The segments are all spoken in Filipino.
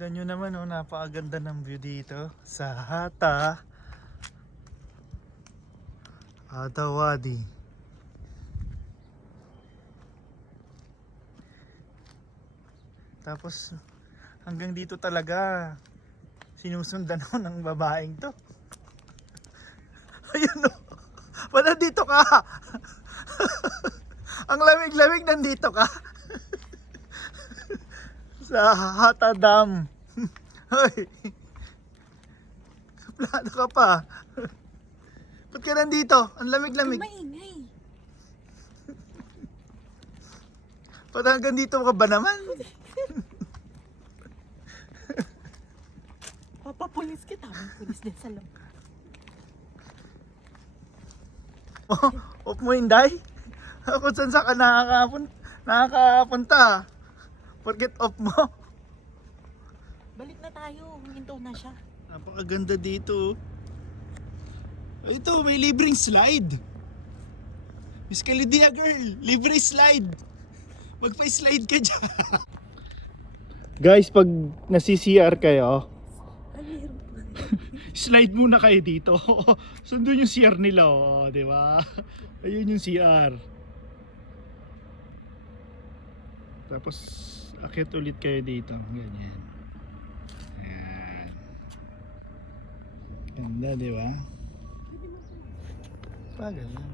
Tignan nyo naman, oh, napakaganda ng view dito sa Hata Wadi. Tapos hanggang dito talaga sinusundan ako ng babaeng to. Ayun, oh, ba't nandito ka? Ang lamig-lamig, nandito ka sa Hata Dam. Hoy, suplado ka pa. Ba't ka nandito? Ang lamig-lamig. Maingay. Ba't hanggang dito ka ba naman? Papapulis kita. May pulis din sa loob. Oh, off mo, Inday? Kung saan ka nakakapunta. Forget off mo. Balik na tayo. Huminto na siya. Napakaganda dito. Ito, may libreng slide. Miss Kalidia girl, libre slide. Magpa-slide ka dyan. Guys, pag nasi-CR kayo, slide muna kayo dito. Sundon yung CR nila, oh, di ba? Ayun yung CR. Tapos akit ulit kayo dito, ganyan. Ayan. Ganda, di ba? Pagal lang.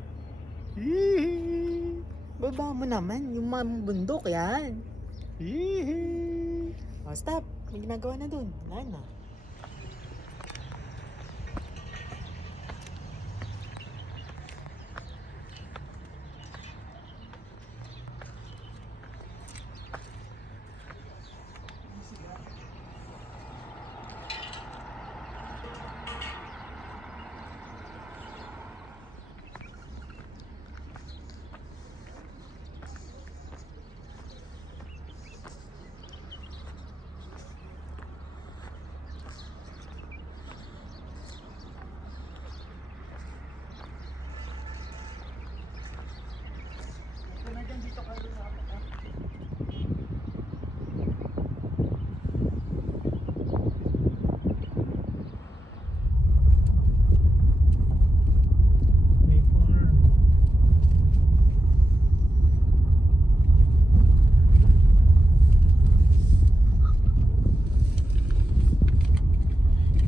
Hihihi. Baba mo naman. Yung mga bundok yan. Hihihi. Oh, stop. May ginagawa na dun. Wala na.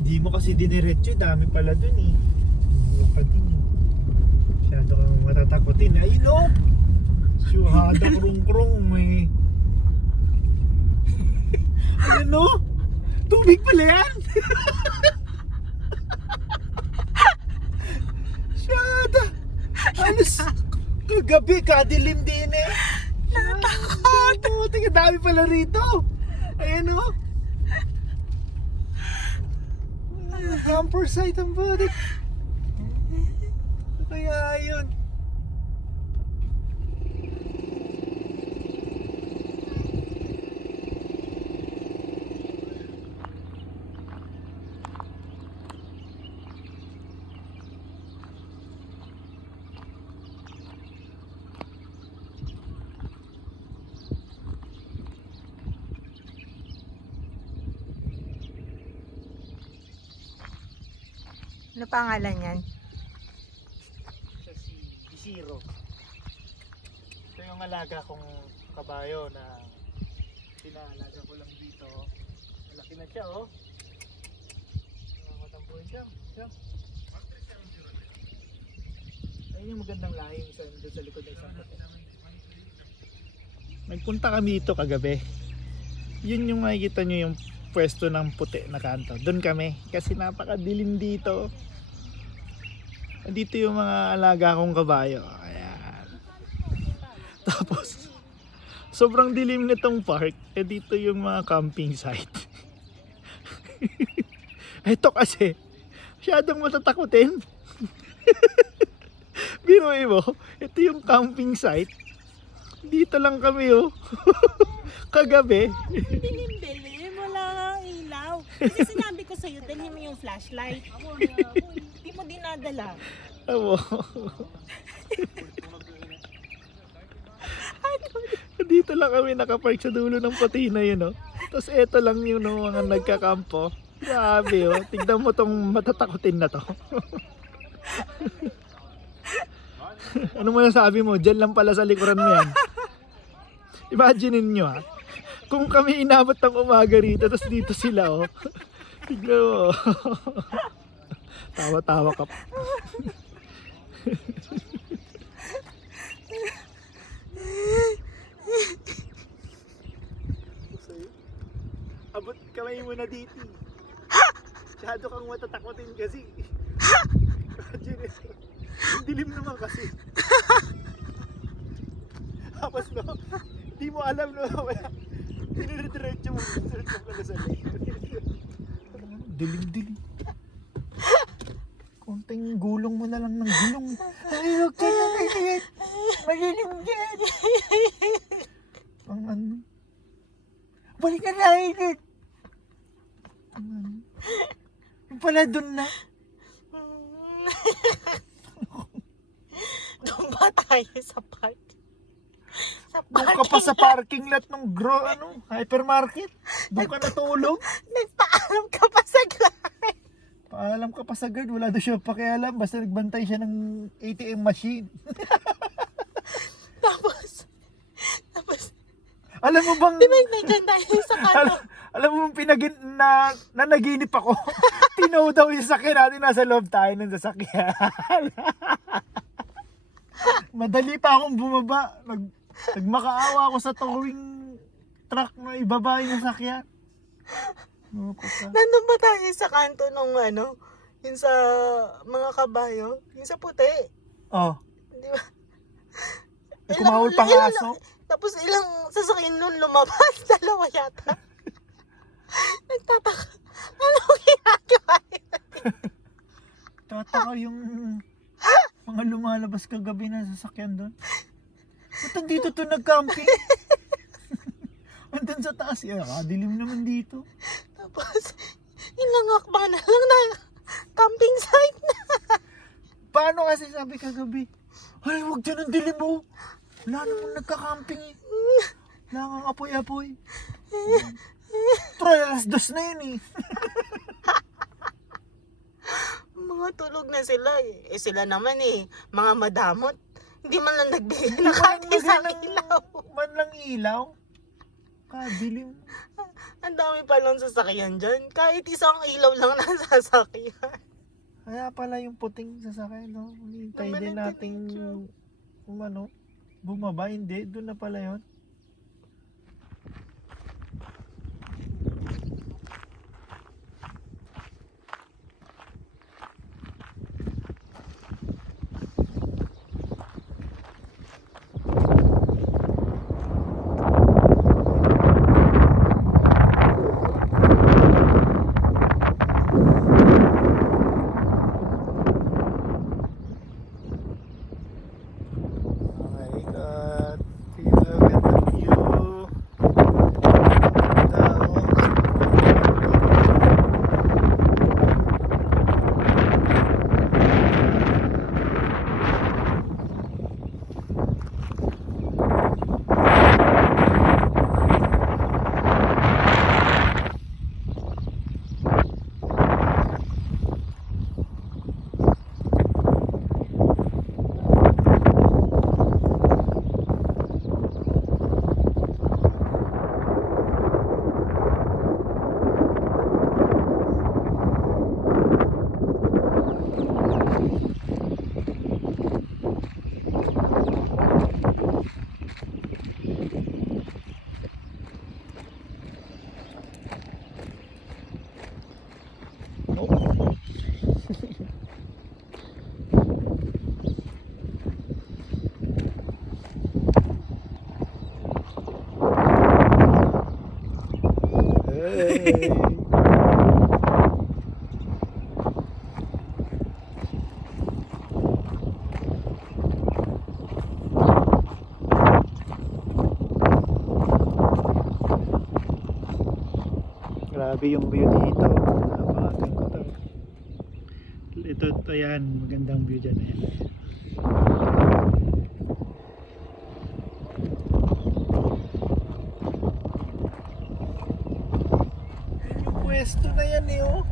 Di mo kasi diniretso, dami pala dun eh. Huwag pa din eh. Masyado kang matatakotin. Ayun o! Syuhada krong-krong may... Ano? Tubig pala yan! Syada! Halos kagabi, kadilim din eh. Natakot! Tingnan, dami pala rito. Ayun o. Camper site ang balik. Kaya yun. Ano pangalan yan? Siya si Bisiro. Ito yung alaga kong kabayo na pinaalaga ko lang dito. Malaki na siya oh. Matampuin siya. Ayun yung magandang lahi sa doon sa likod ng isang puti. Nagpunta kami dito kagabi. Yun yung makikita nyo yung pwesto ng puti na kanto. Doon kami kasi napakadilim dito. Dito yung mga alaga kong kabayo. Ayan. Tapos sobrang dilim nitong park. Eh dito yung mga camping site. Ito kasi masyadong matatakotin. Biruin mo, ito yung camping site. Dito lang kami oh. Kagabi. Dilim-dilim, wala nga ilaw. Kasi sinabi ko sa'yo, dalhin mo yung flashlight. Hindi mo dinadala. Amo. Dito lang kami nakapark sa dulo ng patina yun oh. Tapos eto lang yung mga nagkakampo. Grabe oh. Tignan mo tong matatakotin na to. Ano mo nasabi mo? Diyan lang pala sa likuran mo yan. Imagine nyo ha. Kung kami inabot ng umaga rito, tapos dito sila oh. Tignan mo. Tawa-tawa ka pa. Abot kamay mo na dito. Masyado kang matatakotin kasi. Imagine it. Ang dilim naman kasi. Tapos no, di mo alam no, dinidiretso mo, diretso ka na sa dilim-dilim. Konting gulong mo na lang ng gulong. Ay, huwag ka na kayo. Malilim yan. Ang ano. Balik na nainit. Ang ano. Yung pala dun na. Doon ba tayo sa park? Sa Doon ka pa sa parking lot ng hypermarket. Doon ka natulog. Nagpaalam ka pa sa guard. Paalam ka pa sa guard. Wala daw siya pakialam. Basta nagbantay siya ng ATM machine. Tapos, Alam mo bang... di ba nandiyan tayo sa kanto? Alam mo bang nanaginip ako. Tinaw daw yung sakyan natin. Nasa loob tayo ng sasakyan. Madali pa akong bumaba. Nagmakaawa ako sa towing truck na ibaba yung sasakyan. Nandun ba tayo sa kanto nung ano? Yung sa mga kabayo? Yung sa puti? Oh. Di ba? Kumahol pang aso. Tapos ilang sasakyan nun lumabas? Dalawa yata. Nagtataka. Ano ginagawa yun? Tataka yung mga lumalabas kagabi na sasakyan doon. Ba't nandito to nag-camping? Andun sa taas. Dilim naman dito. Tapos, ilang akbang na lang na camping site na. Paano kasi sabi kagabi? Ay, huwag dyan ang dilim mo. Wala namang nagka-camping eh. Wala nga apoy-apoy. Pero alas 2 na yun eh. Mga tulog na sila eh. Eh sila naman eh, mga madamot. Hindi man lang nagbigay na kahit isang ilaw. Man lang ilaw. Kadilim. Ang dami palang sasakyan dyan. Kahit isang ilaw lang na sasakyan. Kaya pala yung puting sasakyan, no? Hintay din Naman ang nating diretso. bumaba. Hindi, doon na pala yun. Oh my God. Pinagandang view. Nope. Hey. Grabe yung view dito. Napakaganda to. Ito yan. Magandang view dyan. Ayan. Yung pwesto na yan eh oh.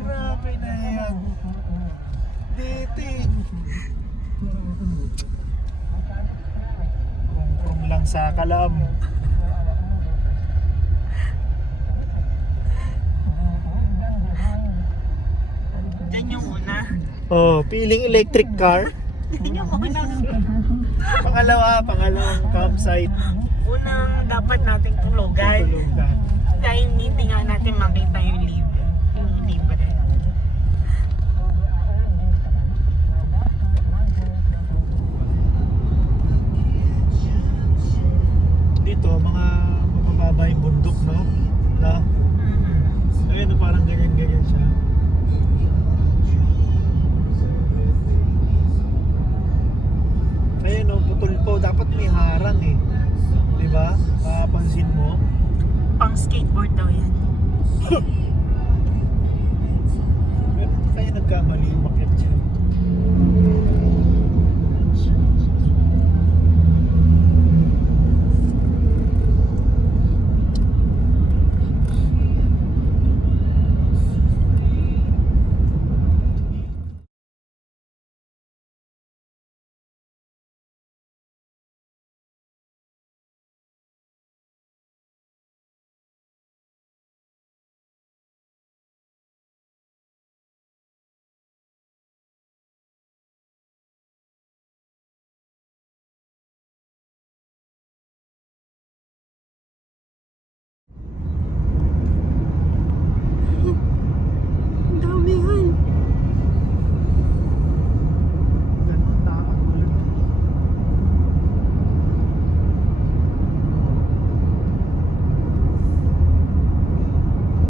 Grabe na yan. Dito eh. Kung lang sa kalam. Dyan yung una. Oh, feeling electric car. Dyan yung una. Pangalawang campsite. Unang dapat nating tulugan. Tulugan. Dahil hindi nga natin makita yung libre. Yung libre. Dito, mga mababa yung bundok, no? Na? Ayun, parang ganyan-ganyan siya. Ayun, no? Putol po. Dapat may harang eh. Diba? Papansin mo. Pang skateboard daw yan.